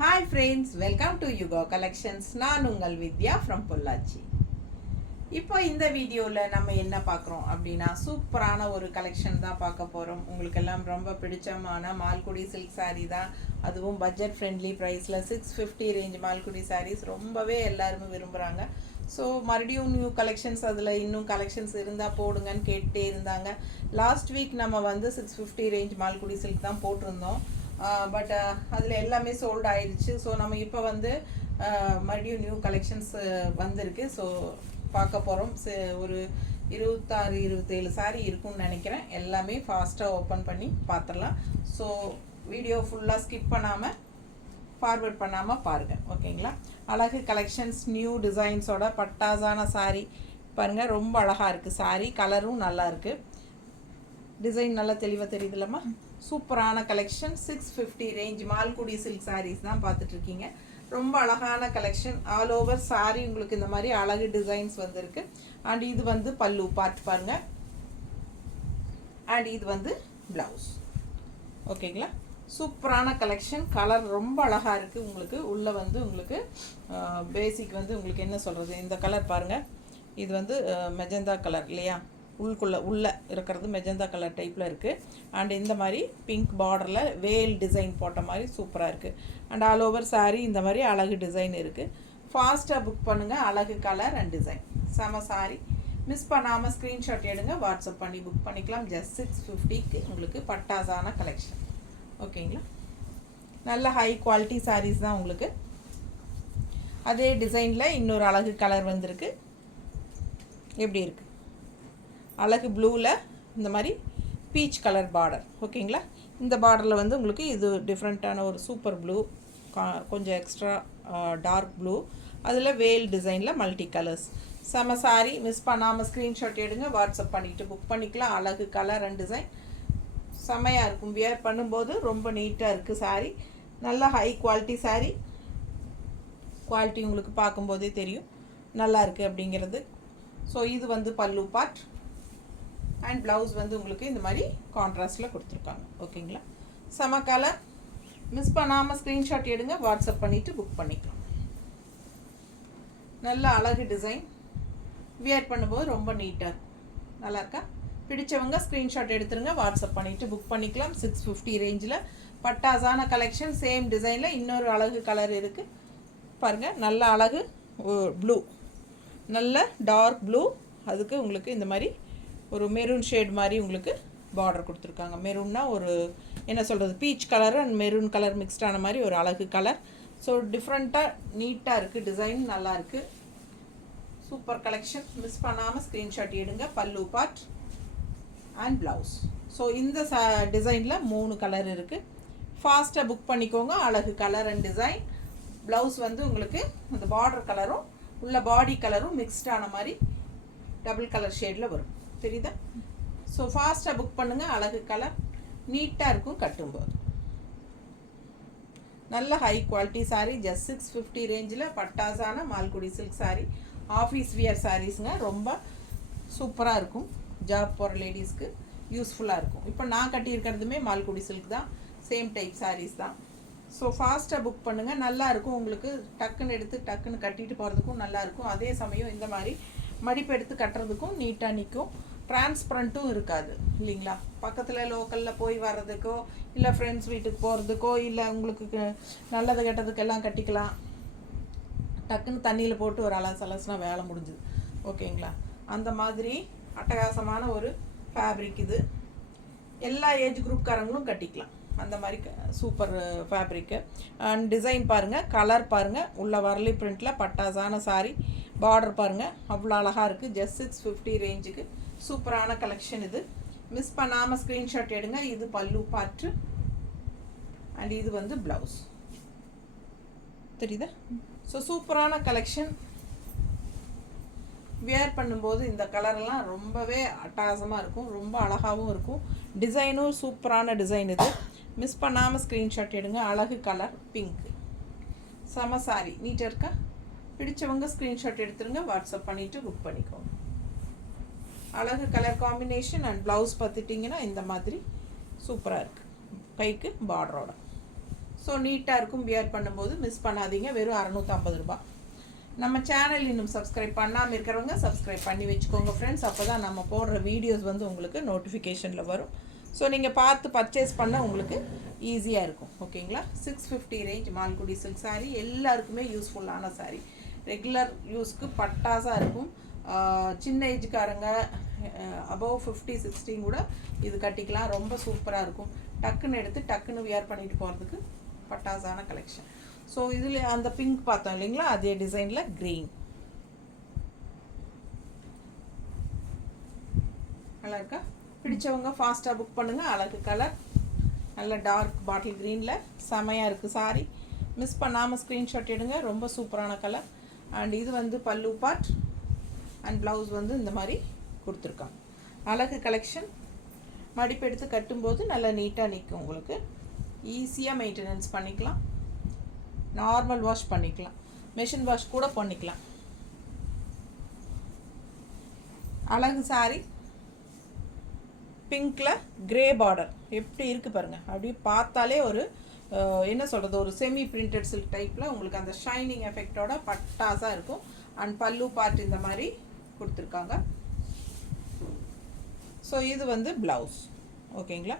Hi friends, welcome to Yugo Collections. நான் உங்கள் வித்யா from Pollachi. இப்போ இந்த வீடியோவில் நம்ம என்ன பார்க்குறோம் அப்படின்னா சூப்பரான ஒரு கலெக்ஷன் தான் பார்க்க போகிறோம். உங்களுக்கெல்லாம் ரொம்ப பிடிச்சமான மால்குடி சில்க் சாரீ தான். அதுவும் பட்ஜெட் ஃப்ரெண்ட்லி ப்ரைஸில் 650 ரேஞ்ச் மால்குடி சாரீஸ் ரொம்பவே எல்லாருமே விரும்புகிறாங்க. ஸோ மறுபடியும் நியூ கலெக்ஷன்ஸ் அதில் இன்னும் கலெக்ஷன்ஸ் இருந்தால் போடுங்கன்னு கேட்டே இருந்தாங்க. லாஸ்ட் வீக் நம்ம வந்து 650 ரேஞ்ச் மால்குடி சில்க் தான் போட்டிருந்தோம். பட் அதில் எல்லாமே சோல்ட் ஆயிடுச்சு. ஸோ நம்ம இப்போ வந்து மறுபடியும் நியூ கலெக்ஷன்ஸ் வந்திருக்கு. ஸோ பார்க்க போகிறோம். ஒரு 26-27 சாரீ இருக்கும்னு நினைக்கிறேன். எல்லாமே ஃபாஸ்ட்டாக ஓப்பன் பண்ணி பார்த்துடலாம். ஸோ வீடியோ ஃபுல்லாக ஸ்கிப் பண்ணாமல் ஃபார்வர்ட் பண்ணாமல் பாருங்கள், ஓகேங்களா? அழகு கலெக்ஷன்ஸ் நியூ டிசைன்ஸோட பட்டாசான சாரீ பாருங்கள். ரொம்ப அழகாக இருக்குது சாரீ, கலரும் நல்லா இருக்குது, டிசைன் நல்லா தெளிவாக தெரியுதுல்லம்மா. சூப்பரான collection 650 range Malgudi silk sarees தான் பார்த்துட்ருக்கீங்க. ரொம்ப அழகான கலெக்ஷன். ஆல் ஓவர் சாரீ உங்களுக்கு இந்த மாதிரி அழகு டிசைன்ஸ் வந்திருக்கு. அண்ட் இது வந்து பல்லு பார்ட் பாருங்கள். அண்ட் இது வந்து ப்ளவுஸ், ஓகேங்களா? சூப்பரான கலெக்ஷன். கலர் ரொம்ப அழகாக இருக்குது. உங்களுக்கு உள்ளே வந்து உங்களுக்கு பேசிக் வந்து உங்களுக்கு என்ன சொல்கிறது, இந்த கலர் பாருங்கள். இது வந்து மெஜந்தா கலர் இல்லையா? உள்ளே இருக்கிறது மெஜந்தா கலர் டைப்பில் இருக்குது. அண்ட் இந்த மாதிரி பிங்க் பார்டரில் வேல் டிசைன் போட்ட மாதிரி சூப்பராக இருக்குது. அண்ட் ஆல் ஓவர் சாரீ இந்த மாதிரி அழகு டிசைன் இருக்குது. ஃபாஸ்ட்டாக புக் பண்ணுங்கள். அழகு கலர் அண்ட் டிசைன் செம சாரீ. மிஸ் பண்ணாமல் ஸ்க்ரீன்ஷாட் எடுங்க, வாட்ஸ்அப் பண்ணி புக் பண்ணிக்கலாம். ஜஸ்ட் 650க்கு உங்களுக்கு பட்டாசான கலெக்ஷன், ஓகேங்களா? நல்ல ஹை குவாலிட்டி சாரீஸ் தான் உங்களுக்கு. அதே டிசைனில் இன்னொரு அழகு கலர் வந்திருக்கு. எப்படி இருக்குது? அழகு ப்ளூவில் இந்த மாதிரி பீச் கலர் பார்டர், ஓகேங்களா? இந்த பார்டரில் வந்து உங்களுக்கு இது டிஃப்ரெண்ட்டான ஒரு சூப்பர் ப்ளூ, கொஞ்சம் எக்ஸ்ட்ரா டார்க் ப்ளூ, அதில் வேல் டிசைனில் மல்டி கலர்ஸ். செம சாரீ. மிஸ் பண்ணாமல் ஸ்க்ரீன்ஷாட் எடுங்க, வாட்ஸ்அப் பண்ணிவிட்டு புக் பண்ணிக்கலாம். அழகு கலர் அண்ட் டிசைன் செமையாக இருக்கும். வியர் பண்ணும்போது ரொம்ப நீட்டாக இருக்குது சாரீ. நல்ல ஹை குவாலிட்டி சாரீ. குவாலிட்டி உங்களுக்கு பார்க்கும்போதே தெரியும் நல்லா இருக்குது அப்படிங்கிறது. ஸோ இது வந்து பல்லு பார்ட். அண்ட் ப்ளவுஸ் வந்து உங்களுக்கு இந்த மாதிரி கான்ட்ராஸ்டில் கொடுத்துருக்காங்க, ஓகேங்களா? செம கலர். மிஸ் பண்ணாமல் ஸ்க்ரீன்ஷாட் எடுங்க, வாட்ஸ்அப் பண்ணிவிட்டு புக் பண்ணிக்கலாம். நல்ல அழகு டிசைன். வியர் பண்ணும்போது ரொம்ப நீட்டாக நல்லா இருக்கா? பிடிச்சவங்க ஸ்க்ரீன்ஷாட் எடுத்துருங்க, வாட்ஸ்அப் பண்ணிவிட்டு புக் பண்ணிக்கலாம். 650 ரேஞ்சில் பட்டாசான கலெக்ஷன். சேம் டிசைனில் இன்னொரு அழகு கலர் இருக்குது பாருங்கள். நல்ல அழகு ப்ளூ, நல்ல டார்க் ப்ளூ. அதுக்கு உங்களுக்கு இந்த மாதிரி ஒரு மெரூன் ஷேட் மாதிரி உங்களுக்கு பார்டர் கொடுத்துருக்காங்க. மெரூன்னா ஒரு என்ன சொல்கிறது, peach colour and maroon colour மிக்ஸ்டான மாதிரி ஒரு அழகு கலர். ஸோ டிஃப்ரெண்ட்டாக நீட்டாக இருக்குது. டிசைன் நல்லா இருக்குது. Super collection. மிஸ் பண்ணாமல் ஸ்க்ரீன்ஷாட் எடுங்க. பல்லு பார்ட் அண்ட் ப்ளவுஸ். ஸோ இந்த டிசைனில் 3 கலர் இருக்குது. ஃபாஸ்ட்டாக புக் பண்ணிக்கோங்க. அழகு கலர் அண்ட் டிசைன். ப்ளவுஸ் வந்து உங்களுக்கு இந்த பார்டர் கலரும் உள்ள பாடி கலரும் மிக்ஸ்டான மாதிரி டபுள் கலர் ஷேடில் வரும், தெரியுதா? ஸோ ஃபாஸ்ட்டாக புக் பண்ணுங்கள். அழகு கலர் நீட்டாக இருக்கும் கட்டும்போது. நல்ல ஹை குவாலிட்டி சாரீ. ஜஸ்ட் 650 ரேஞ்சில் பட்டாசான Malgudi silk sari. Office wear சாரீஸுங்க. ரொம்ப சூப்பராக இருக்கும். ஜாப் போகிற லேடிஸ்க்கு யூஸ்ஃபுல்லாக இருக்கும். இப்போ நான் கட்டியிருக்கிறதுமே மால்குடி சில்க் தான். சேம் டைப் சாரீஸ் தான். ஸோ ஃபாஸ்ட்டாக புக் பண்ணுங்கள். நல்லாயிருக்கும். உங்களுக்கு டக்குன்னு எடுத்து டக்குன்னு கட்டிட்டு போகிறதுக்கும் நல்லாயிருக்கும். அதே சமயம் இந்த மாதிரி மடிப்பு எடுத்து கட்டுறதுக்கும் நீட்டாக நிற்கும். டிரான்ஸ்பரண்ட்டும் இருக்காது இல்லைங்களா? பக்கத்தில் லோக்கலில் போய் வர்றதுக்கோ இல்லை ஃப்ரெண்ட்ஸ் வீட்டுக்கு போகிறதுக்கோ இல்லை உங்களுக்கு நல்லது கெட்டதுக்கெல்லாம் கட்டிக்கலாம். டக்குன்னு தண்ணியில் போட்டு ஒரு அலசலசுனா வேலை முடிஞ்சுது, ஓகேங்களா? அந்த மாதிரி அட்டகாசமான ஒரு ஃபேப்ரிக் இது. எல்லா ஏஜ் குரூப்காரங்களும் கட்டிக்கலாம். அந்த மாதிரி சூப்பர் ஃபேப்ரிக்கு. அண்ட் டிசைன் பாருங்கள், கலர் பாருங்கள். உள்ள வரலி பிரிண்டில் பட்டாசான சாரீ. பார்டர் பாருங்கள், அவ்வளோ அழகாக இருக்குது. ஜஸ்ட் 650 ரேஞ்சுக்கு சூப்பரான கலெக்ஷன் இது. மிஸ் பண்ணாமல் ஸ்க்ரீன்ஷாட் எடுங்க. இது பல்லு பார்ட்டு அண்ட் இது வந்து ப்ளவுஸ், தெரியுதா? ஸோ சூப்பரான கலெக்ஷன். வியர் பண்ணும்போது இந்த கலரெல்லாம் ரொம்பவே அட்டகாசமாக இருக்கும். ரொம்ப அழகாகவும் இருக்கும். டிசைனும் சூப்பரான டிசைன் இது. மிஸ் பண்ணாமல் ஸ்க்ரீன்ஷாட் எடுங்க. அழகு கலர் பிங்க். செம சாரீ. நீட்டாக இருக்கா? பிடிச்சவங்க ஸ்க்ரீன்ஷாட் எடுத்துருங்க, வாட்ஸ்அப் பண்ணிவிட்டு புக் பண்ணிக்கோங்க. அழகு கலர் காம்பினேஷன். அண்ட் ப்ளவுஸ் பார்த்துட்டிங்கன்னா இந்த மாதிரி சூப்பராக இருக்குது. கைக்கு பார்டரோட ஸோ நீட்டாக இருக்கும். வியர் பண்ணும்போது மிஸ் பண்ணாதீங்க. வெறும் 650 ரூபாய். நம்ம சேனல் இன்னும் சப்ஸ்கிரைப் பண்ணாமல் இருக்கிறவங்க சப்ஸ்கிரைப் பண்ணி வச்சுக்கோங்க ஃப்ரெண்ட்ஸ். அப்போ தான் நம்ம போடுற வீடியோஸ் வந்து உங்களுக்கு நோட்டிஃபிகேஷனில் வரும். ஸோ நீங்கள் பார்த்து பர்ச்சேஸ் பண்ண உங்களுக்கு ஈஸியாக இருக்கும். ஓகேங்களா? 650 ரேஞ்ச் மால்குடி சில்க் சாரீ எல்லாருக்குமே யூஸ்ஃபுல்லான சாரீ. ரெகுலர் யூஸ்க்கு பட்டாசாக இருக்கும். சின்ன ஏஜ்காரங்க அபவ் 50-60 கூட இது கட்டிக்கலாம். ரொம்ப சூப்பராக இருக்கும். டக்குன்னு எடுத்து டக்குன்னு வியர் பண்ணிட்டு போகிறதுக்கு பட்டாசான கலெக்ஷன். ஸோ இதில் அந்த பிங்க் பார்த்தோம் இல்லைங்களா, அதே டிசைனில் க்ரீன் நல்லா இருக்கா? பிடிச்சவங்க ஃபாஸ்ட்டாக புக் பண்ணுங்கள். அழகு கலர், நல்ல டார்க் பாட்டில் க்ரீனில் செமையாக இருக்குது சாரி. மிஸ் பண்ணாமல் ஸ்க்ரீன்ஷாட் எடுங்க. ரொம்ப சூப்பரான கலர். அண்ட் இது வந்து பல்லு பார்ட் அண்ட் ப்ளவுஸ் வந்து இந்த மாதிரி கொடுத்துருக்காங்க. அழகு கலெக்ஷன். மடிப்பு எடுத்து கட்டும்போது நல்லா நீட்டாக நிற்கும். உங்களுக்கு ஈஸியாக மெயின்டெனன்ஸ் பண்ணிக்கலாம். நார்மல் வாஷ் பண்ணிக்கலாம், மெஷின் வாஷ் கூட பண்ணிக்கலாம். அழகு சாரி. பிங்க்கில் கிரே பார்டர் எப்படி இருக்குது பாருங்கள். அப்படியே பார்த்தாலே ஒரு என்ன சொல்கிறது, ஒரு செமி பிரிண்டட் சில்க் டைப்பில் உங்களுக்கு அந்த ஷைனிங் எஃபெக்டோட பட்டாசாக இருக்கும். அண்ட் பல்லு பார்ட் இந்த மாதிரி கொடுத்துருக்காங்க. ஸோ இது வந்து ப்ளவுஸ். ஓகேங்களா?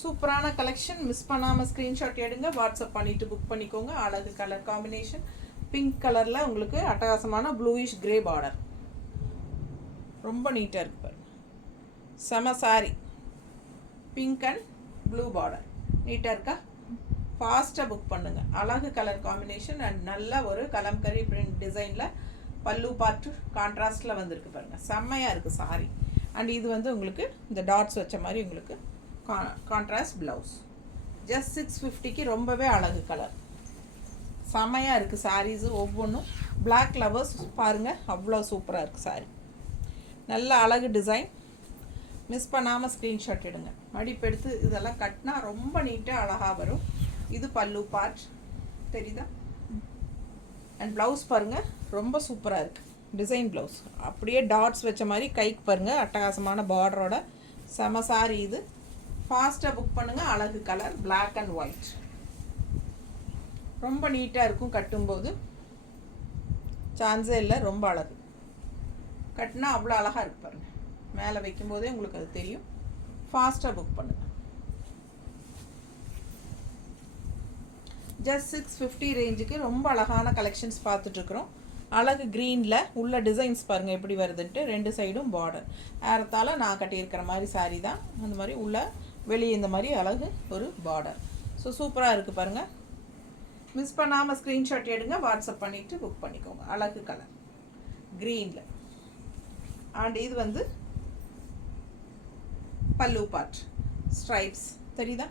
சூப்பரான கலெக்ஷன். மிஸ் பண்ணாமல் ஸ்க்ரீன்ஷாட் எடுங்க. வாட்ஸ்அப் பண்ணிவிட்டு புக் பண்ணிக்கோங்க. அழகு கலர் காம்பினேஷன். பிங்க் கலரில் உங்களுக்கு அட்டகாசமான ப்ளூயிஷ் கிரே பார்டர். ரொம்ப நீட்டாக இருக்கு பாருங்க. செம sorry. Pink and blue border நீட்டாக இருக்கா? ஃபாஸ்ட்டாக புக் பண்ணுங்கள். அழகு கலர் காம்பினேஷன் அண்ட் நல்ல ஒரு கலம்கரி பிரிண்ட் டிசைனில் பல்லு பார்ட்டு கான்ட்ராஸ்டில் வந்திருக்கு பாருங்கள். செம்மையாக இருக்குது சாரி. அண்ட் இது வந்து உங்களுக்கு இந்த டாட்ஸ் வச்ச மாதிரி உங்களுக்கு கான்ட்ராஸ்ட் ப்ளவுஸ். ஜஸ்ட் 650க்கு ரொம்பவே அழகு கலர். செமையாக இருக்குது சாரீஸு ஒவ்வொன்றும். பிளாக் லவர்ஸ் பாருங்கள், அவ்வளோ சூப்பராக இருக்குது சாரீ. நல்ல அழகு டிசைன். மிஸ் பண்ணாமல் ஸ்க்ரீன்ஷாட் எடுங்க. மடிப்பெடுத்து இதெல்லாம் கட்டினா ரொம்ப நீட்டாக அழகாக வரும். இது பல்லு பார்ட் தெரியுதா? அண்ட் ப்ளவுஸ் பாருங்கள், ரொம்ப சூப்பராக இருக்குது. டிசைன் ப்ளவுஸ் அப்படியே டாட்ஸ் வச்ச மாதிரி கைக்கு பாருங்கள். அட்டகாசமான பார்டரோட செம சாரி இது. ஃபாஸ்ட்டாக புக் பண்ணுங்கள். அழகு கலர் பிளாக் அண்ட் ஒயிட். ரொம்ப நீட்டாக இருக்கும். கட்டும்போது சான்ஸே இல்லை. ரொம்ப அழகு. கட்டினா அவ்வளோ அழகாக இருக்கு பாருங்கள். மேலே வைக்கும்போதே உங்களுக்கு அது தெரியும். ஃபாஸ்ட்டாக புக் பண்ணுங்கள். ஜஸ்ட் 650 ரேஞ்சுக்கு ரொம்ப அழகான கலெக்ஷன்ஸ் பார்த்துட்ருக்குறோம். அழகு க்ரீனில் உள்ள டிசைன்ஸ் பாருங்கள் எப்படி வருதுன்ட்டு. 2 சைடும் பார்டர். ஏறத்தால் நான் கட்டியிருக்கிற மாதிரி சாரீ தான். அந்த மாதிரி உள்ள வெளியே இந்த மாதிரி அழகு ஒரு பார்டர். ஸோ சூப்பராக இருக்குது பாருங்கள். மிஸ் பண்ணாமல் ஸ்க்ரீன்ஷாட் எடுங்க. வாட்ஸ்அப் பண்ணிவிட்டு புக் பண்ணிக்கோங்க. அழகு கலர் க்ரீனில். அண்ட் இது வந்து பல்லு பார்ட் ஸ்ட்ரைப்ஸ் தெரியுதா?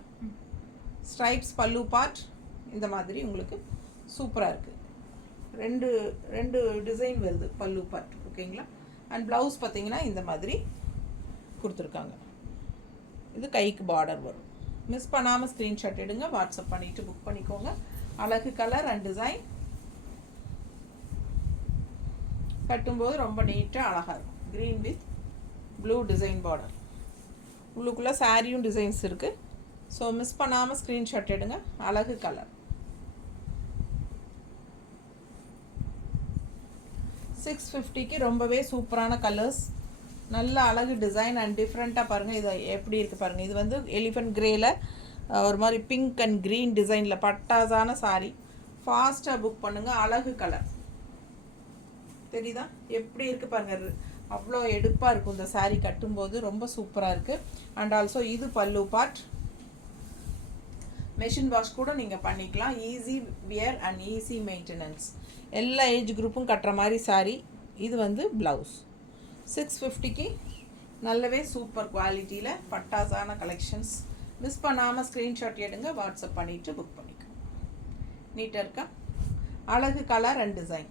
ஸ்ட்ரைப்ஸ் பல்லு பார்ட் இந்த மாதிரி உங்களுக்கு சூப்பராக இருக்குது. ரெண்டு டிசைன் வருது பல்லு பார்ட். ஓகேங்களா? அண்ட் ப்ளவுஸ் பார்த்தீங்கன்னா இந்த மாதிரி கொடுத்துருக்காங்க. இது கைக்கு பார்டர் வரும். மிஸ் பண்ணாமல் ஸ்க்ரீன்ஷாட் எடுங்க. வாட்ஸ்அப் பண்ணிவிட்டு புக் பண்ணிக்கோங்க. அழகு கலர் அண்ட் டிசைன். கட்டும்போது ரொம்ப நீட்டாக அழகாக இருக்கும். Green with blue design border. உள்ளுக்குள்ளே சாரியும் டிசைன்ஸ் இருக்குது. ஸோ மிஸ் பண்ணாமல் ஸ்க்ரீன்ஷாட் எடுங்க. அழகு கலர் 650க்கு ரொம்பவே சூப்பரான கலர்ஸ். நல்ல அழகு டிசைன் அண்ட் டிஃப்ரெண்ட்டாக பாருங்கள். இது எப்படி இருக்குது பாருங்கள். இது வந்து எலிஃபண்ட் கிரேயில் ஒரு மாதிரி பிங்க் அண்ட் க்ரீன் டிசைனில் பட்டாசான சாரி. ஃபாஸ்ட்டாக புக் பண்ணுங்கள். அழகு கலர் தெரியுதா? எப்படி இருக்குது பாருங்கள். அவ்வளோ எடுப்பாக இருக்கும் இந்த சாரீ கட்டும்போது. ரொம்ப சூப்பராக இருக்குது. அண்ட் ஆல்சோ இது பல்லு பார்ட். மெஷின் வாஷ் கூட நீங்கள் பண்ணிக்கலாம். Easy wear and easy maintenance. எல்லா ஏஜ் குரூப்பும் கட்டுற மாதிரி சாரீ. இது வந்து ப்ளவுஸ். 650க்கு நல்லவே சூப்பர் குவாலிட்டியில் பட்டாசான கலெக்ஷன்ஸ். மிஸ் பண்ணாமல் ஸ்க்ரீன்ஷாட் எடுங்க. வாட்ஸ்அப் பண்ணிவிட்டு புக் பண்ணிக்கோ. நீட்டாக இருக்கா? அழகு கலர் அண்ட் டிசைன்.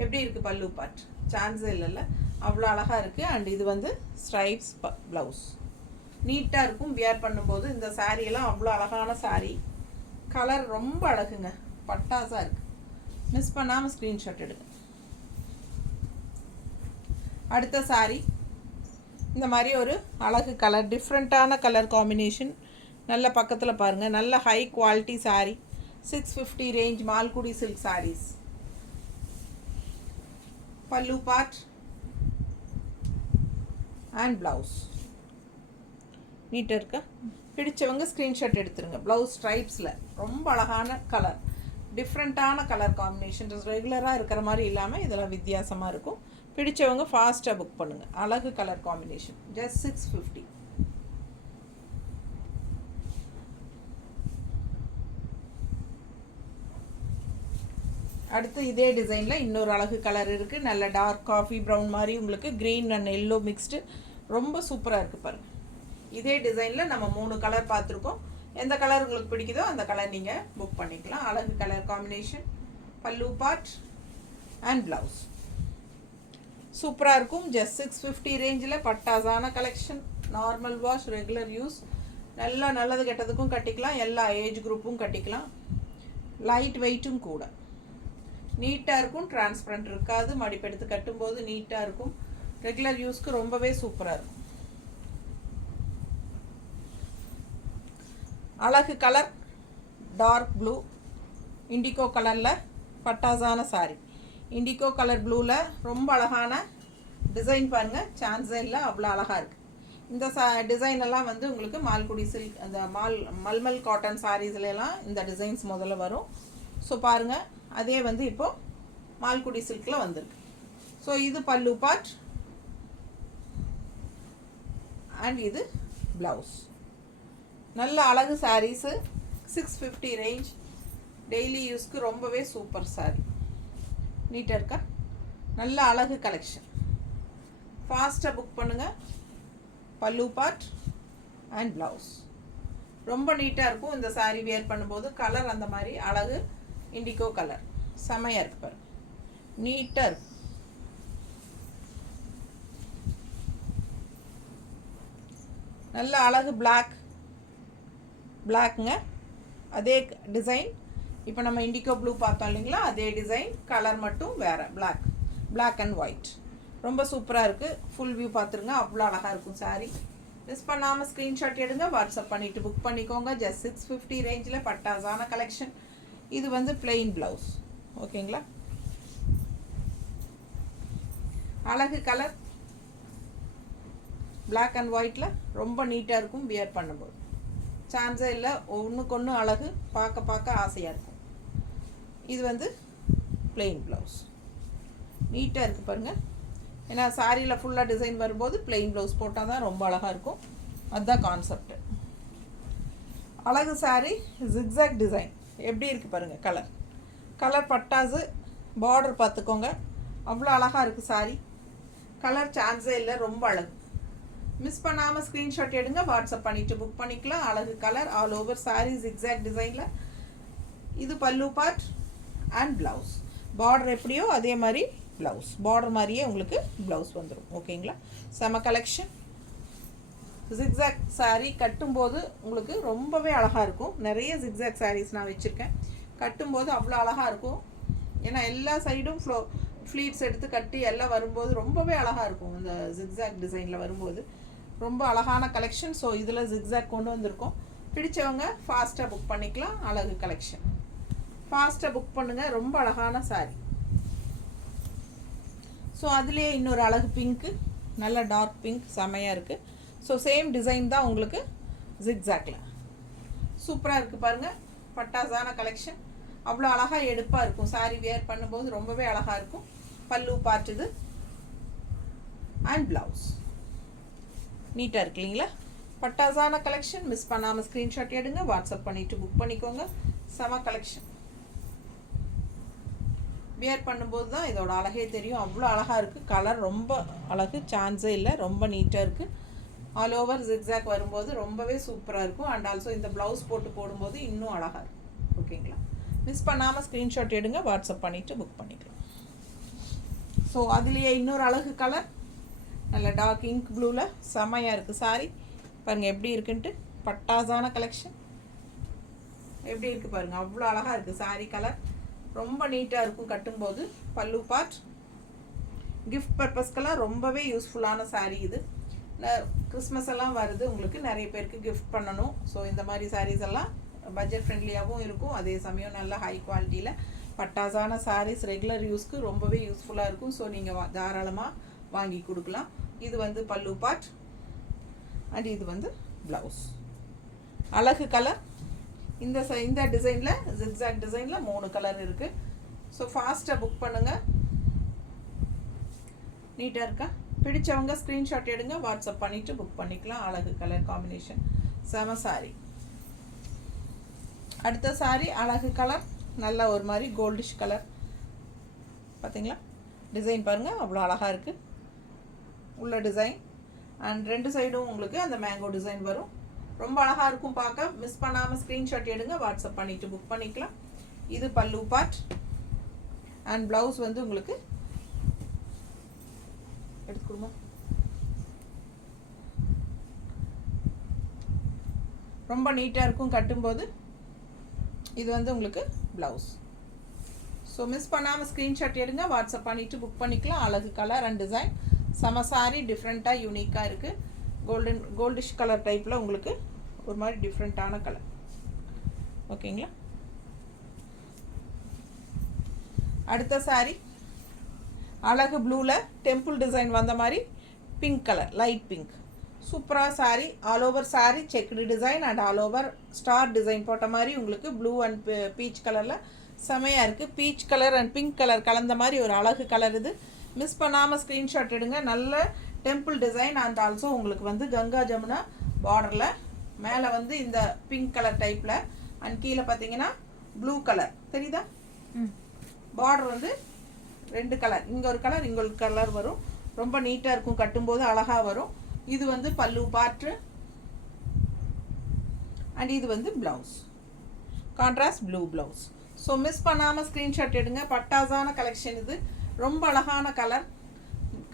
எப்படி இருக்குது பல்லு பார்ட்? சான்ஸே இல்லைல்ல, அவ்வளோ அழகாக இருக்குது. அண்ட் இது வந்து ஸ்ட்ரைப்ஸ் ப்ளவுஸ். நீட்டாக இருக்கும் வியர் பண்ணும்போது. இந்த சாரியெல்லாம் அவ்வளோ அழகான சாரீ. கலர் ரொம்ப அழகுங்க, பட்டாசாக இருக்குது. மிஸ் பண்ணாமல் ஸ்க்ரீன்ஷாட் எடுங்க. அடுத்த சாரீ இந்த மாதிரி ஒரு அழகு கலர், டிஃப்ரெண்ட்டான கலர் காம்பினேஷன். நல்ல பக்கத்தில் பாருங்கள், நல்ல high quality saree. 650 range Malgudi silk sarees. பல்லு பார்ட் அண்ட் ப்ளவுஸ் நீட்டாக இருக்கா? பிடிச்சவங்க ஸ்க்ரீன்ஷாட் எடுத்துருங்க. ப்ளவுஸ் ஸ்ட்ரைப்ஸில் ரொம்ப அழகான கலர், டிஃப்ரெண்ட்டான கலர் காம்பினேஷன். ரெகுலராக இருக்கிற மாதிரி இல்லாமல் இதெல்லாம் வித்தியாசமாக இருக்கும். பிடிச்சவங்க ஃபாஸ்ட்டாக புக் பண்ணுங்கள். அழகு கலர் காம்பினேஷன். ஜஸ்ட் 650. அடுத்து இதே டிசைனில் இன்னொரு அழகு கலர் இருக்குது. நல்ல டார்க் காஃபி ப்ரௌன் மாதிரி உங்களுக்கு க்ரீன் அண்ட் எல்லோ மிக்ஸ்டு, ரொம்ப சூப்பராக இருக்குது பாருங்கள். இதே டிசைனில் நம்ம 3 கலர் பார்த்துருக்கோம். எந்த கலர் உங்களுக்கு பிடிக்குதோ அந்த கலர் நீங்கள் புக் பண்ணிக்கலாம். அழகு colour combination. Pallu part and blouse சூப்பராக இருக்கும். ஜஸ்ட் 650 ரேஞ்சில் பட்டாசான collection. Normal wash, regular use, நல்லா நல்லது கெட்டதுக்கும் கட்டிக்கலாம், எல்லா ஏஜ் குரூப்பும் கட்டிக்கலாம். லைட் வெயிட்டும் கூட, நீட்டாக இருக்கும், டிரான்ஸ்பரண்ட் இருக்காது. மடிப்பெடுத்து கட்டும்போது நீட்டாக இருக்கும். ரெகுலர் யூஸ்க்கு ரொம்பவே சூப்பராக இருக்கும். அழகு கலர் டார்க் ப்ளூ, இண்டிகோ கலரில் பட்டாசான சாரி. இண்டிகோ கலர் ப்ளூவில் ரொம்ப அழகான டிசைன் பாருங்கள், சான்ஸே இல்லை, அவ்வளோ அழகாக இருக்குது. இந்த டிசைன் எல்லாம் வந்து உங்களுக்கு மால்குடி சில்க், அந்த மல்மல் காட்டன் சாரீஸ்லாம் இந்த டிசைன்ஸ் முதல்ல வரும். ஸோ பாருங்கள், அதே வந்து இப்போது மால்குடி சில்கில் வந்திருக்கு. ஸோ இது பல்லு பார்ட் அண்ட் இது ப்ளவுஸ். நல்ல அழகு சாரீஸு. 650 ரேஞ்ச், டெய்லி யூஸ்க்கு ரொம்பவே சூப்பர் சாரீ. நீட்டாக இருக்கா? நல்ல அழகு கலெக்ஷன். ஃபாஸ்ட்டாக புக் பண்ணுங்கள். பல்லு பார்ட் அண்ட் ப்ளவுஸ் ரொம்ப நீட்டாக இருக்கும். இந்த சாரீ வியர் பண்ணும்போது கலர் அந்த மாதிரி அழகு இண்டிகோ கலர் செமையாக இருக்கு பாருங்க, நீட்டாக இருக்கு. நல்ல அழகு பிளாக்குங்க. அதே டிசைன் இப்போ நம்ம இண்டிகோ ப்ளூ பார்த்தோம் இல்லைங்களா, அதே டிசைன், கலர் மட்டும் வேறு. பிளாக் அண்ட் ஒயிட் ரொம்ப சூப்பராக இருக்குது. ஃபுல் வியூ பார்த்துருங்க, அவ்வளோ அழகாக இருக்கும் சாரீ. மிஸ் பண்ணாமல் ஸ்க்ரீன்ஷாட் எடுங்க, வாட்ஸ்அப் பண்ணிவிட்டு புக் பண்ணிக்கோங்க. ஜஸ்ட் 650 ரேஞ்சில் பட்டாசான கலெக்ஷன். இது வந்து பிளெயின் ப்ளவுஸ். ஓகேங்களா? அழகு கலர் பிளாக் அண்ட் ஒயிட்டில் ரொம்ப நீட்டாக இருக்கும். வியர் பண்ணும்போது சான்ஸே இல்லை, ஒன்றுக்கு ஒன்று அழகு, பார்க்க ஆசையாக இருக்கும். இது வந்து பிளெயின் ப்ளவுஸ். நீட்டாக இருக்குது பாருங்கள். ஏன்னா சாரியில் ஃபுல்லாக டிசைன் வரும்போது பிளெயின் ப்ளவுஸ் போட்டால் தான் ரொம்ப அழகாக இருக்கும். அதுதான் கான்செப்ட். அழகு சாரி, ஜிக்ஸாக் டிசைன் எப்படி இருக்குது பாருங்கள். கலர் பட்டாசு, பார்டர் பார்த்துக்கோங்க, அவ்வளோ அழகாக இருக்குது சாரி. கலர் சான்ஸே இல்லை, ரொம்ப அழகு. மிஸ் பண்ணாமல் ஸ்க்ரீன்ஷாட் எடுங்க, வாட்ஸ்அப் பண்ணிவிட்டு புக் பண்ணிக்கலாம். அழகு colour, all over sorry, zigzag டிசைனில். இது பல்லு பார்ட் அண்ட் ப்ளவுஸ். பார்டர் எப்படியோ அதே மாதிரி ப்ளவுஸ், பார்டர் மாதிரியே உங்களுக்கு ப்ளவுஸ் வந்துடும். ஓகேங்களா? செம கலெக்ஷன். ஜிக்ஸாக் சாரீ கட்டும்போது உங்களுக்கு ரொம்பவே அழகாக இருக்கும். நிறைய ஜிக்ஸாக் சாரீஸ் நான் வச்சுருக்கேன். கட்டும்போது அவ்வளோ அழகாக இருக்கும். ஏன்னா எல்லா சைடும் ஃப்ளீட்ஸ் எடுத்து கட்டி எல்லாம் வரும்போது ரொம்பவே அழகாக இருக்கும். இந்த ஜிக்ஸாக் டிசைனில் வரும்போது ரொம்ப அழகான கலெக்ஷன். ஸோ இதில் ஜிக்ஸாக் கொண்டு வந்திருக்கோம். பிடிச்சவங்க ஃபாஸ்ட்டாக புக் பண்ணிக்கலாம். அழகு கலெக்ஷன், ஃபாஸ்ட்டாக புக் பண்ணுங்கள். ரொம்ப அழகான சாரீ. ஸோ அதுலேயே இன்னொரு அழகு பிங்க்கு, நல்ல டார்க் பிங்க், செமையாக இருக்குது. ஸோ சேம் டிசைன் தான் உங்களுக்கு ஜிக்ஸாக்கில். சூப்பராக இருக்குது பாருங்கள். பட்டாசான கலெக்ஷன், அவ்வளோ அழகாக எடுப்பாக இருக்கும். சாரீ வியர் பண்ணும்போது ரொம்பவே அழகாக இருக்கும். பல்லு பார்ட் இது அண்ட் ப்ளவுஸ் நீட்டாக இருக்கு இல்லைங்களா? பட்டாசான கலெக்ஷன். மிஸ் பண்ணாமல் ஸ்க்ரீன்ஷாட் எடுங்க, வாட்ஸ்அப் பண்ணிவிட்டு புக் பண்ணிக்கோங்க. செம கலெக்ஷன். வியர் பண்ணும்போது தான் இதோட அழகே தெரியும். அவ்வளோ அழகாக இருக்குது. கலர் ரொம்ப அழகு, சான்ஸே இல்லை, ரொம்ப நீட்டாக இருக்குது. ஆல் ஓவர் ஜிக்ஸாக் வரும்போது ரொம்பவே சூப்பராக இருக்கும். அண்ட் ஆல்சோ இந்த ப்ளவுஸ் போடும்போது இன்னும் அழகாக இருக்கும். ஓகேங்களா? மிஸ் பண்ணாமல் ஸ்க்ரீன்ஷாட் எடுங்க, வாட்ஸ்அப் பண்ணிவிட்டு புக் பண்ணிக்கலாம். ஸோ அதுலேயே இன்னொரு அழகு கலர், நல்ல டார்க் இங்க் ப்ளூவில் செம்மையாக இருக்குது சாரி. பாருங்கள் எப்படி இருக்குன்ட்டு. பட்டாசான கலெக்ஷன் எப்படி இருக்குது பாருங்கள், அவ்வளோ அழகாக இருக்குது சாரி. கலர் ரொம்ப நீட்டாக இருக்கும் கட்டும்போது. பல்லு பார்ட் கிஃப்ட் பர்பஸ்க்கெல்லாம் ரொம்பவே யூஸ்ஃபுல்லான சாரீ இது. கிறிஸ்மஸ் எல்லாம் வருது, உங்களுக்கு நிறைய பேருக்கு கிஃப்ட் பண்ணணும். ஸோ இந்த மாதிரி சாரீஸ் எல்லாம் பட்ஜெட் ஃப்ரெண்ட்லியாகவும் இருக்கும், அதே சமயம் நல்ல ஹை குவாலிட்டியில் பட்டாசான சாரீஸ் ரெகுலர் யூஸ்க்கு ரொம்பவே யூஸ்ஃபுல்லாக இருக்கும். ஸோ நீங்கள் தாராளமாக வாங்கி கொடுக்கலாம். இது வந்து பல்லு பார்ட் அண்ட் இது வந்து ப்ளவுஸ். அழகு கலர். இந்த டிசைனில் ஜிக்ஸாக் டிசைனில் 3 கலர் இருக்குது. ஸோ ஃபாஸ்ட்டாக புக் பண்ணுங்கள். நீட்டாக இருக்கா? பிடிச்சவங்க ஸ்க்ரீன்ஷாட் எடுங்க, வாட்ஸ்அப் பண்ணிவிட்டு புக் பண்ணிக்கலாம். அழகு கலர் காம்பினேஷன், செம சாரி. அடுத்த சாரி அழகு கலர், நல்ல ஒரு மாதிரி கோல்டிஷ் கலர். பார்த்தீங்களா டிசைன் பாருங்கள், அவ்வளோ அழகாக இருக்குது உள்ள டிசைன். அண்ட் 2 சைடும் உங்களுக்கு அந்த மேங்கோ டிசைன் வரும். ரொம்ப அழகாக இருக்கும் பார்க்க. மிஸ் பண்ணாமல் ஸ்க்ரீன்ஷாட் எடுங்க, வாட்ஸ்அப் பண்ணிவிட்டு புக் பண்ணிக்கலாம். இது பல்லு பார்ட் அண்ட் ப்ளவுஸ் வந்து உங்களுக்கு எடுத்துக்கணுமா, ரொம்ப நீட்டாக இருக்கும் கட்டும்போது. இது வந்து உங்களுக்கு ப்ளவுஸ். ஸோ மிஸ் பண்ணாமல் ஸ்க்ரீன்ஷாட் எடுங்க, வாட்ஸ்அப் பண்ணிவிட்டு புக் பண்ணிக்கலாம். அழகு கலர் அண்ட் டிசைன், செம சாரி. டிஃப்ரெண்ட்டாக யூனிக்காக இருக்குது. கோல்டிஷ் கலர் டைப்பில் உங்களுக்கு ஒரு மாதிரி டிஃப்ரெண்ட்டான கலர். ஓகேங்களா? அடுத்த சாரி அழகு ப்ளூவில் டெம்பிள் டிசைன் வந்த மாதிரி பிங்க் கலர், லைட் பிங்க். சூப்பராக sorry. All over sorry checked design and all over star design போட்ட மாதிரி உங்களுக்கு ப்ளூ அண்ட் பீச் கலரில் செமையாக இருக்குது. Beach colour and pink colour கலந்த மாதிரி ஒரு அழகு கலர் இது. மிஸ் பண்ணாமல் ஸ்க்ரீன்ஷாட் எடுங்க. நல்ல டெம்பிள் டிசைன் அண்ட் ஆல்சோ உங்களுக்கு வந்து கங்கா ஜமுனா பார்டரில் மேலே வந்து இந்த பிங்க் கலர் டைப்பில் அண்ட் கீழே பார்த்தீங்கன்னா ப்ளூ கலர் தெரியுதா? பார்டர் வந்து 2 கலர், இங்கே ஒரு கலர் இங்கே ஒரு கலர் வரும். ரொம்ப நீட்டாக இருக்கும், கட்டும்போது அழகாக வரும். இது வந்து பல்லு பார்ட்டு அண்ட் இது வந்து blouse, contrast blue blouse. So miss பண்ணாமல் ஸ்க்ரீன்ஷாட் எடுங்க. பட்டாசான கலெக்ஷன் இது. ரொம்ப அழகான கலர்,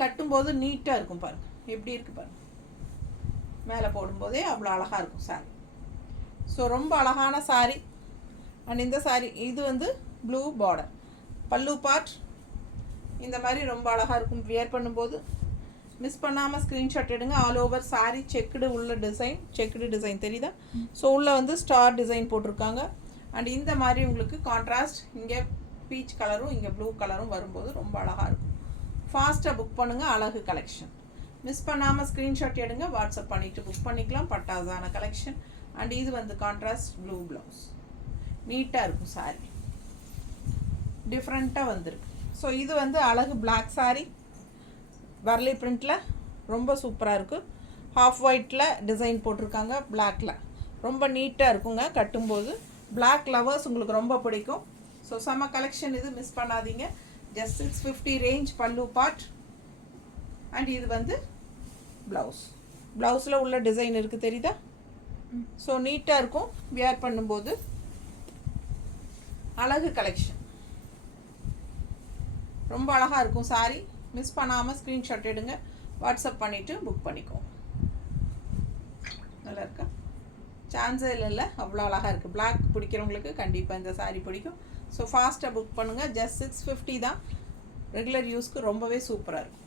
கட்டும்போது நீட்டாக இருக்கும். பாருங்கள் எப்படி இருக்குது பாருங்கள், மேலே போடும்போதே அவ்வளோ அழகாக இருக்கும் சாரி. ஸோ ரொம்ப அழகான சாரி. அண்ட் இந்த சாரி இது வந்து ப்ளூ பார்டர், பல்லு பார்ட் இந்த மாதிரி ரொம்ப அழகாக இருக்கும் வியர் பண்ணும்போது. மிஸ் பண்ணாமல் ஸ்க்ரீன்ஷாட் எடுங்க. ஆல் ஓவர் சாரி செக்குடு உள்ள டிசைன், செக்குடு டிசைன் தெரியுதா? ஸோ உள்ளே வந்து ஸ்டார் டிசைன் போட்டிருக்காங்க. அண்ட் இந்த மாதிரி உங்களுக்கு கான்ட்ராஸ்ட் இங்கே பீச் கலரும் இங்கே ப்ளூ கலரும் வரும்போது ரொம்ப அழகாக இருக்கும். ஃபாஸ்ட்டாக புக் பண்ணுங்கள். அழகு கலெக்ஷன். மிஸ் பண்ணாமல் ஸ்க்ரீன்ஷாட் எடுங்க, வாட்ஸ்அப் பண்ணிவிட்டு புக் பண்ணிக்கலாம். பட்டாசான கலெக்ஷன். அண்ட் இது வந்து கான்ட்ராஸ்ட் ப்ளூ ப்ளவுஸ். நீட்டாக இருக்கும் சாரி, டிஃப்ரெண்ட்டாக வந்திருக்கு. ஸோ இது வந்து அழகு பிளாக் சாரி, வர்லி பிரிண்டில் ரொம்ப சூப்பராக இருக்குது. ஹாஃப் ஒயிட்டில் டிசைன் போட்டிருக்காங்க, பிளாக்கில் ரொம்ப நீட்டாக இருக்குங்க கட்டும்போது. பிளாக் லவர்ஸ் உங்களுக்கு ரொம்ப பிடிக்கும். ஸோ செம்ம கலெக்ஷன் இது, மிஸ் பண்ணாதீங்க. ஜஸ்ட் 650 ரேஞ்ச் பல்லு பார்ட் அண்ட் இது வந்து ப்ளவுஸ். ப்ளவுஸில் உள்ள டிசைன் இருக்குது தெரியுதா? ஸோ நீட்டாக இருக்கும் வியர் பண்ணும்போது. அழகு கலெக்ஷன், ரொம்ப அழகாக இருக்கும் சாரி. மிஸ் பண்ணாமல் ஸ்க்ரீன்ஷாட் எடுங்க, வாட்ஸ்அப் பண்ணிவிட்டு புக் பண்ணிக்கோங்க. நல்லா இருக்கா? சான்ஸே இல்லை, அவ்வளோ அழகாக இருக்குது. பிளாக் பிடிக்கிறவங்களுக்கு கண்டிப்பாக இந்த சாரீ பிடிக்கும். ஸோ ஃபாஸ்ட்டாக புக் பண்ணுங்கள். ஜஸ்ட் 650 தான். ரெகுலர் யூஸ்க்கு ரொம்பவே சூப்பராக இருக்கும்.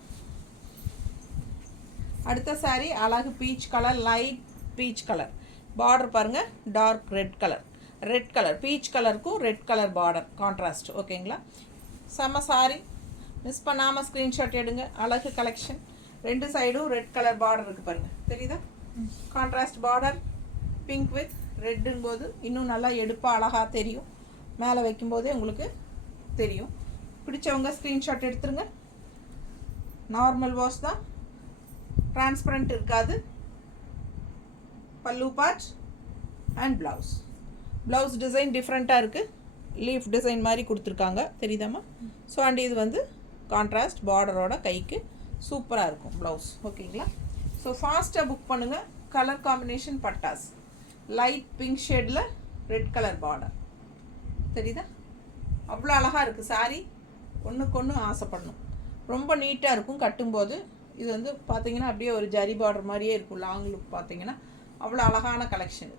அடுத்த சாரீ அழகு peach colour, light peach colour. Border பாருங்கள், dark red colour, red colour peach கலருக்கும் ரெட் கலர் பார்டர் கான்ட்ராஸ்ட். ஓகேங்களா? செம்ம சாரி. மிஸ் பண்ணாமல் ஸ்க்ரீன்ஷாட் எடுங்க. அழகு கலெக்ஷன். 2 சைடும் ரெட் கலர் பார்டர் இருக்குது பாருங்கள், தெரியுதா? கான்ட்ராஸ்ட் பார்டர் பிங்க் வித் ரெட்டுங்கும் போது இன்னும் நல்லா எடுப்பாக அழகாக தெரியும். மேலே வைக்கும்போதே உங்களுக்கு தெரியும். பிடிச்சவங்க ஸ்க்ரீன்ஷாட் எடுத்துருங்க. நார்மல் வாஷ் தான், டிரான்ஸ்பரண்ட் இருக்காது. பல்லு part and blouse. Blouse design டிஃப்ரெண்ட்டாக இருக்குது, லீஃப் டிசைன் மாதிரி கொடுத்துருக்காங்க தெரியுதாம்மா? ஸோ அண்ட் இது வந்து கான்ட்ராஸ்ட் பார்டரோட கைக்கு சூப்பராக இருக்கும் ப்ளவுஸ். ஓகேங்களா? ஸோ ஃபாஸ்ட்டாக புக் பண்ணுங்கள். கலர் காம்பினேஷன் பட்டாஸ், லைட் பிங்க் ஷேடில் ரெட் கலர் பார்டர் தெரியுதா? அவ்வளோ அழகாக இருக்குது சாரீ. ஒன்றுக்கு ஒன்று ஆசைப்படணும். ரொம்ப நீட்டாக இருக்கும் கட்டும்போது. இது வந்து பார்த்தீங்கன்னா அப்படியே ஒரு ஜரி பார்டர் மாதிரியே இருக்கும். லாங் லுக் பார்த்தீங்கன்னா அவ்வளோ அழகான கலெக்ஷன்,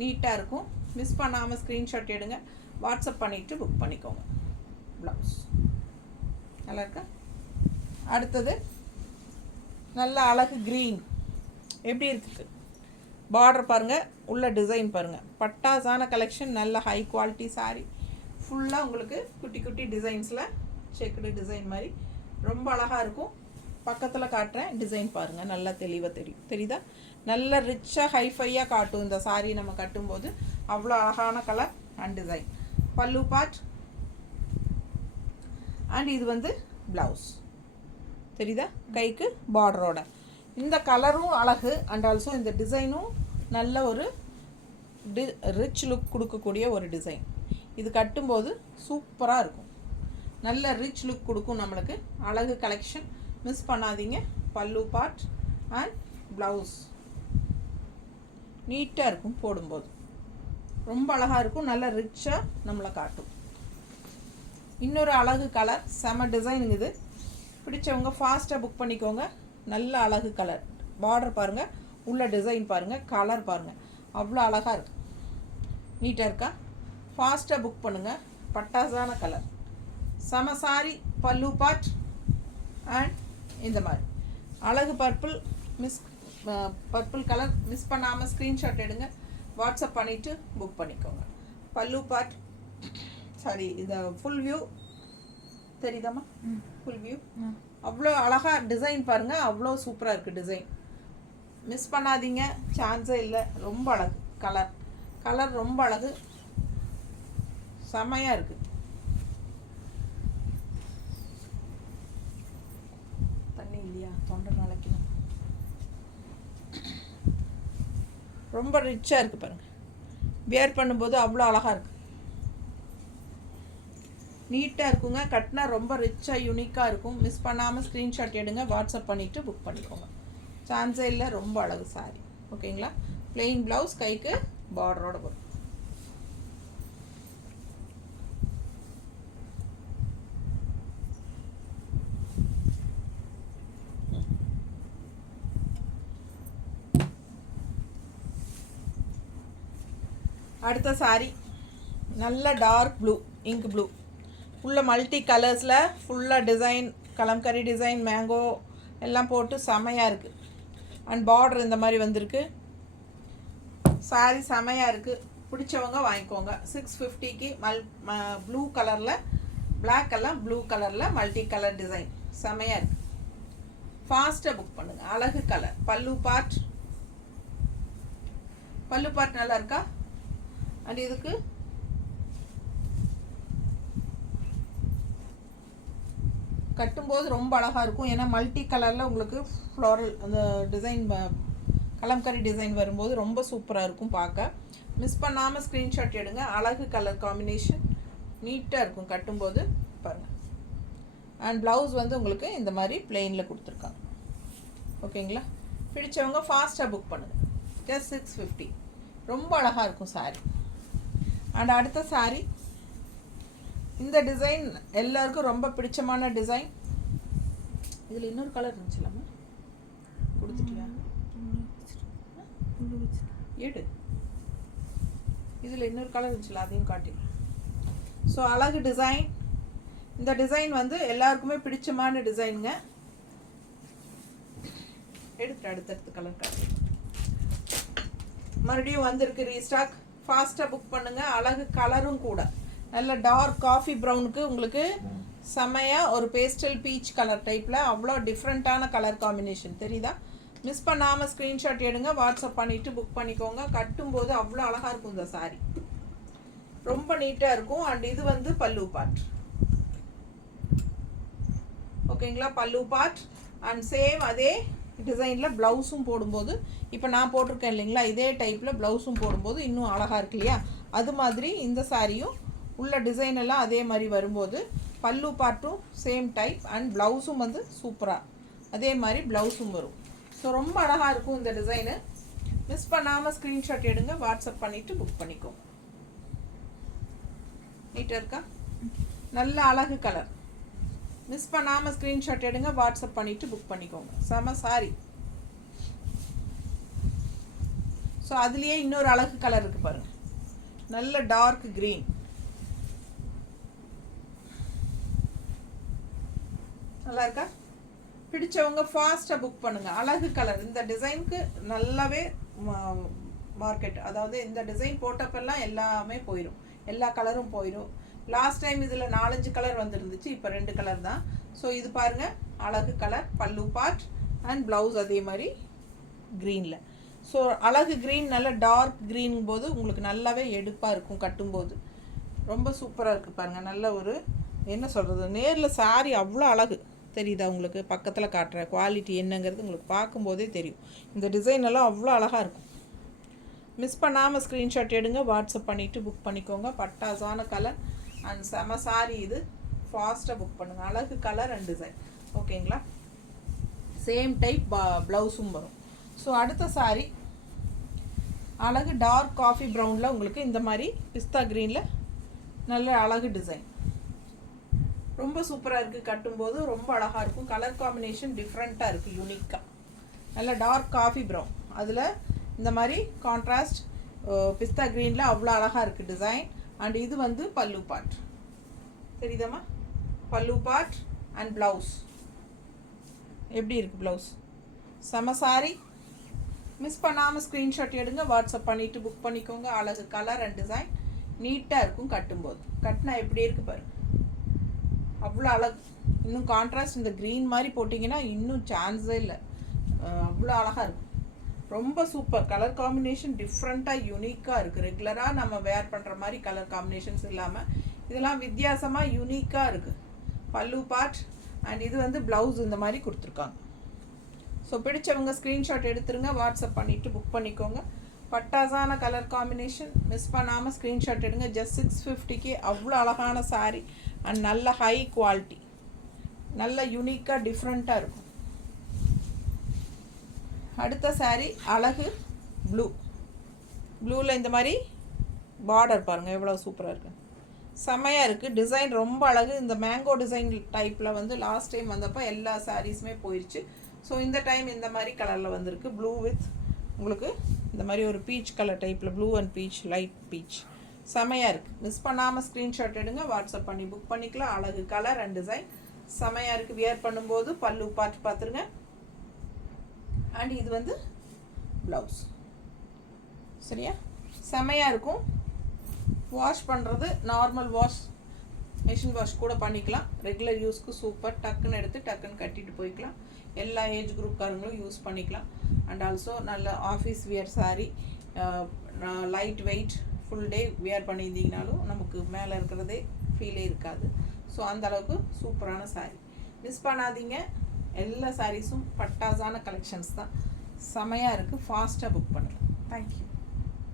நீட்டாக இருக்கும். மிஸ் பண்ணாமல் ஸ்க்ரீன்ஷாட் எடுங்க, வாட்ஸ்அப் பண்ணிவிட்டு புக் பண்ணிக்கோங்க. ப்ளவுஸ் நல்லா இருக்கா? அடுத்தது நல்ல அழகு க்ரீன், எப்படி இருக்குது பார்டர் பாருங்கள், உள்ள டிசைன் பாருங்கள். பட்டாசான கலெக்ஷன், நல்ல ஹை குவாலிட்டி சாரீ. ஃபுல்லாக உங்களுக்கு குட்டி குட்டி டிசைன்ஸில் செக்குடு டிசைன் மாதிரி ரொம்ப அழகாக இருக்கும். பக்கத்தில் காட்டுறேன், டிசைன் பாருங்கள், நல்லா தெளிவாக தெரியுதா? நல்ல ரிச்சாக ஹைஃபையாக காட்டும் இந்த சாரீ நம்ம கட்டும்போது. அவ்வளோ அழகான கலர் அண்ட் டிசைன். பல்லு பார்ட் அண்ட் இது வந்து ப்ளவுஸ் தெரியுதா? கைக்கு பார்டரோட இந்த கலரும் அழகு அண்ட் ஆல்சோ இந்த டிசைனும் நல்ல ஒரு ரிச் லுக் கொடுக்கக்கூடிய ஒரு டிசைன். இது கட்டும்போது சூப்பராக இருக்கும், நல்ல ரிச் லுக் கொடுக்கும் நம்மளுக்கு. அழகு கலெக்ஷன், மிஸ் பண்ணாதீங்க. பல்லு பார்ட் அண்ட் ப்ளவுஸ் நீட்டாக இருக்கும், போடும்போது ரொம்ப அழகாக இருக்கும், நல்ல ரிச்சாக நம்மளை காட்டும். இன்னொரு அழகு கலர், செம டிசைன். இது பிடிச்சவங்க ஃபாஸ்ட்டாக புக் பண்ணிக்கோங்க. நல்ல அழகு கலர், பார்டர் பாருங்கள், உள்ள டிசைன் பாருங்கள், கலர் பாருங்கள், அவ்வளோ அழகாக இருக்குது, நீட்டாக இருக்கா? ஃபாஸ்ட்டாக புக் பண்ணுங்கள். பட்டாசான கலர், செம சாரி. பல்லு பார்ட் அண்ட் இந்த மாதிரி அழகு பர்பிள், பர்பிள் கலர் மிஸ் பண்ணாமல் ஸ்க்ரீன்ஷாட் எடுங்க, வாட்ஸ்அப் பண்ணிவிட்டு புக் பண்ணிக்கோங்க. பல்லு பார்ட் சாரி, இந்த ஃபுல் வியூ தெரியுதாம்மா? ஃபுல் வியூ அவ்வளோ அழகாக டிசைன் பாருங்கள், அவ்வளோ சூப்பராக இருக்குது டிசைன். மிஸ் பண்ணாதீங்க, சான்ஸே இல்லை. ரொம்ப அழகு கலர், கலர் ரொம்ப அழகு, செமையாக இருக்குது. தண்ணி இல்லையா? தொண்டை நாளைக்கணும். ரொம்ப ரிச்சாக இருக்குது பாருங்கள், வியர் பண்ணும்போது அவ்வளோ அழகாக இருக்குது, நீட்டாக இருக்குங்க. கட்டினா ரொம்ப ரிச்சாக யூனிக்காக இருக்கும். மிஸ் பண்ணாமல் ஸ்க்ரீன்ஷாட் எடுங்க, வாட்ஸ்அப் பண்ணிவிட்டு புக் பண்ணிக்கோங்க. சான்ஸே இல்லை, ரொம்ப அழகு சாரி. ஓகேங்களா? பிளெயின் ப்ளவுஸ், கைக்கு பார்டரோட வரும். அடுத்த சாரி நல்ல டார்க் ப்ளூ, இங்க் ப்ளூ, உள்ள மல்டி கலர்ஸில் ஃபுல்லாக டிசைன், கலம்கரி டிசைன், மேங்கோ எல்லாம் போட்டு செமையாக இருக்குது. அண்ட் பார்டர் இந்த மாதிரி வந்திருக்கு. சாரி செமையாக இருக்குது, பிடிச்சவங்க வாங்கிக்கோங்க. 650க்கு ப்ளூ கலரில், பிளாக் எல்லாம் ப்ளூ கலரில் மல்டி கலர் டிசைன் செமையாக இருக்குது. ஃபாஸ்ட்டாக புக் பண்ணுங்கள். அழகு கலர். பல்லு பார்ட், பல்லு பார்ட் நல்லா இருக்கா? அண்ட் இதுக்கு கட்டும்போது ரொம்ப அழகாக இருக்கும். ஏன்னா மல்டி கலரில் உங்களுக்கு ஃப்ளோரல் அந்த டிசைன், கலம்கரி டிசைன் வரும்போது ரொம்ப சூப்பராக இருக்கும் பார்க்க. மிஸ் பண்ணாமல் ஸ்க்ரீன்ஷாட் எடுங்க. அழகு கலர் காம்பினேஷன், நீட்டாக இருக்கும் கட்டும்போது பாருங்கள். அண்ட் ப்ளவுஸ் வந்து உங்களுக்கு இந்த மாதிரி பிளெயினில் கொடுத்துருக்காங்க. ஓகேங்களா? பிடிச்சவங்க ஃபாஸ்ட்டாக புக் பண்ணுங்கள். ஜஸ்ட் 650. ரொம்ப அழகாக இருக்கும் சாரி. அண்ட் அடுத்த சாரி, இந்த டிசைன் எல்லாருக்கும் ரொம்ப பிடிச்சமான டிசைன். இதில் இன்னொரு கலர் இருந்துச்சுலாமா? கொடுத்துட்டியா? எடு. இதில் இன்னொரு கலர் இருந்துச்சுல, அதையும் காட்டி. ஸோ அழகு டிசைன். இந்த டிசைன் வந்து எல்லாருக்குமே பிடிச்சமான டிசைனுங்க. எடுத்துட்டு அடுத்தடுத்து கலர் காட்டு. மறுபடியும் வந்திருக்கு ரீஸ்டாக். ஃபாஸ்ட்டாக புக் பண்ணுங்கள். அழகு கலரும் கூட, நல்ல டார்க் காஃபி ப்ரௌனுக்கு உங்களுக்கு செமையாக ஒரு பேஸ்டல் பீச் கலர் டைப்பில் அவ்வளோ டிஃப்ரெண்ட்டான கலர் காம்பினேஷன் தெரியுதா? மிஸ் பண்ணாமல் ஸ்க்ரீன்ஷாட் எடுங்க, வாட்ஸ்அப் பண்ணிவிட்டு புக் பண்ணிக்கோங்க. கட்டும்போது அவ்வளோ அழகாக இருக்கும் இந்த சாரீ, ரொம்ப நீட்டாக இருக்கும். அண்ட் இது வந்து பல்லு பார்ட். ஓகேங்களா? பல்லு பார்ட் அண்ட் சேம் அதே டிசைனில் ப்ளவுஸும் போடும்போது, இப்போ நான் போட்டிருக்கேன் இல்லைங்களா, இதே டைப்பில் ப்ளவுஸும் போடும்போது இன்னும் அழகாக இருக்கு இல்லையா? அது மாதிரி இந்த சாரியும் உள்ள டிசைன் எல்லாம் அதே மாதிரி வரும்போது பல்லு பார்ட்டும் சேம் டைப் அண்ட் ப்ளவுஸும் வந்து சூப்பராக அதே மாதிரி ப்ளவுஸும் வரும். ஸோ ரொம்ப அழகாக இருக்கும் இந்த டிசைனு. மிஸ் பண்ணாமல் ஸ்க்ரீன்ஷாட் எடுங்க, வாட்ஸ்அப் பண்ணிவிட்டு புக் பண்ணிக்கோங்க. நீட்டாக இருக்கா? நல்ல அழகு கலர். மிஸ் பண்ணாமல் ஸ்க்ரீன்ஷாட் எடுங்க, வாட்ஸ்அப் பண்ணிவிட்டு புக் பண்ணிக்கோங்க. செம சாரி. ஸோ அதுலேயே இன்னொரு அழகு கலர் இருக்குது பாருங்கள், நல்ல டார்க் க்ரீன். நல்லா இருக்கா? பிடிச்சவங்க ஃபாஸ்ட்டாக புக் பண்ணுங்கள். அழகு கலர் இந்த டிசைனுக்கு நல்லாவே மார்க்கெட், அதாவது இந்த டிசைன் போட்டப்பெல்லாம் எல்லாமே போயிடும், எல்லா கலரும் போயிடும். லாஸ்ட் டைம் இதில் 4-5 கலர் வந்துருந்துச்சு, இப்போ 2 கலர் தான். ஸோ இது பாருங்கள், அழகு கலர், பல்லு பார்ட் அண்ட் ப்ளவுஸ் அதே மாதிரி க்ரீனில். ஸோ அழகு க்ரீன் நல்ல டார்க் க்ரீன் போது உங்களுக்கு நல்லாவே எடுப்பாக இருக்கும், கட்டும்போது ரொம்ப சூப்பராக இருக்குது பாருங்கள். நல்ல ஒரு என்ன சொல்கிறது, நேரில் சாரி அவ்வளோ அழகு தெரியுதா உங்களுக்கு, பக்கத்தில் காட்டுற குவாலிட்டி என்னங்கிறது உங்களுக்கு பார்க்கும்போதே தெரியும். இந்த டிசைன் எல்லாம் அவ்வளோ அழகாக இருக்கும். மிஸ் பண்ணாமல் ஸ்க்ரீன்ஷாட் எடுங்க, வாட்ஸ்அப் பண்ணிவிட்டு புக் பண்ணிக்கோங்க. பட்டாசான கலர் அண்ட் செம சாரி, இது ஃபாஸ்ட்டாக புக் பண்ணுங்கள். அழகு கலர் அண்ட் டிசைன், ஓகேங்களா. சேம் டைப் ப்ளவுஸும் வரும். ஸோ அடுத்த சாரி அழகு டார்க் காஃபி ப்ரௌனில் உங்களுக்கு இந்த மாதிரி பிஸ்தா க்ரீனில் நல்ல அழகு டிசைன், ரொம்ப சூப்பராக இருக்குது. கட்டும்போது ரொம்ப அழகாக இருக்கும். கலர் காம்பினேஷன் டிஃப்ரெண்ட்டாக இருக்குது, யூனிக்காக. நல்ல டார்க் காஃபி ப்ரௌன், அதில் இந்த மாதிரி கான்ட்ராஸ்ட் பிஸ்தா க்ரீனில் அவ்வளோ அழகாக இருக்குது டிசைன். அண்ட் இது வந்து பல்லு பார்ட், தெரியுதாம்மா, பல்லு பார்ட் அண்ட் ப்ளவுஸ் எப்படி இருக்குது, ப்ளவுஸ் செம சாரி. மிஸ் பண்ணாமல் ஸ்க்ரீன்ஷாட் எடுங்க, வாட்ஸ்அப் பண்ணிவிட்டு புக் பண்ணிக்கோங்க. அழகு கலர் அண்ட் டிசைன், நீட்டாக இருக்கும். கட்டும்போது கட்டினா எப்படி இருக்குது பாருங்கள், அவ்வளோ அழகு. இன்னும் கான்ட்ராஸ்ட் இந்த க்ரீன் மாதிரி போட்டிங்கன்னா இன்னும் சான்ஸே இல்லை, அவ்வளோ அழகாக இருக்கும். ரொம்ப சூப்பர் கலர் காம்பினேஷன், டிஃப்ரெண்ட்டாக யூனிக்காக இருக்குது. ரெகுலராக நம்ம வேர் பண்ணுற மாதிரி கலர் காம்பினேஷன்ஸ் இல்லாமல் இதெல்லாம் வித்தியாசமாக யூனிக்காக இருக்குது. பல்லு பார்ட் அண்ட் இது வந்து ப்ளவுஸ் இந்த மாதிரி கொடுத்துருக்காங்க. ஸோ பிடிச்சவங்க ஸ்க்ரீன்ஷாட் எடுத்துருங்க, வாட்ஸ்அப் பண்ணிவிட்டு புக் பண்ணிக்கோங்க. பட்டாசான கலர் காம்பினேஷன், மிஸ் பண்ணாமல் ஸ்க்ரீன்ஷாட் எடுங்க. ஜஸ்ட் 650க்கு அவ்வளோ அழகான சாரீ அண்ட் நல்ல ஹை குவாலிட்டி, நல்ல யூனிக்காக டிஃப்ரெண்ட்டாக இருக்கும். அடுத்த சாரீ அழகு ப்ளூவில் இந்த மாதிரி பார்டர் பாருங்கள் எவ்வளோ சூப்பராக இருக்குது, செம்மையாக இருக்குது. டிசைன் ரொம்ப அழகு. இந்த மேங்கோ டிசைன் டைப்பில் வந்து லாஸ்ட் டைம் வந்தப்போ எல்லா சாரீஸுமே போயிடுச்சு. ஸோ இந்த டைம் இந்த மாதிரி கலரில் வந்திருக்கு. ப்ளூ வித் உங்களுக்கு இந்த மாதிரி ஒரு பீச் கலர் டைப்பில், blue and beach, light beach, செமையாக இருக்குது. மிஸ் பண்ணாமல் ஸ்க்ரீன்ஷாட் எடுங்க, வாட்ஸ்அப் பண்ணி புக் பண்ணிக்கலாம். அழகு கலர் அண்ட் டிசைன் செமையாக இருக்குது. வியர் பண்ணும்போது பல்லு பார்த்து பார்த்துருங்க. அண்ட் இது வந்து ப்ளவுஸ், சரியா, செமையாக இருக்கும். வாஷ் பண்ணுறது நார்மல் வாஷ், மிஷின் வாஷ் கூட பண்ணிக்கலாம். ரெகுலர் யூஸ்க்கு சூப்பர். டக்குன்னு எடுத்து டக்குன்னு கட்டிட்டு போய்க்கலாம். எல்லா ஏஜ் குரூப்காரங்களும் யூஸ் பண்ணிக்கலாம். அண்ட் ஆல்சோ நல்ல office wear sari, light weight, full day wear பண்ணியிருந்தீங்கனாலும் நமக்கு மேலே இருக்கிறதே ஃபீலே இருக்காது. ஸோ அந்தளவுக்கு சூப்பரான சாரீ, மிஸ் பண்ணாதீங்க. எல்லா சாரீஸும் பட்டாசான கலெக்ஷன்ஸ் தான், செமையாக இருக்குது. ஃபாஸ்ட்டாக புக் பண்ணுங்கள். தேங்க்யூ.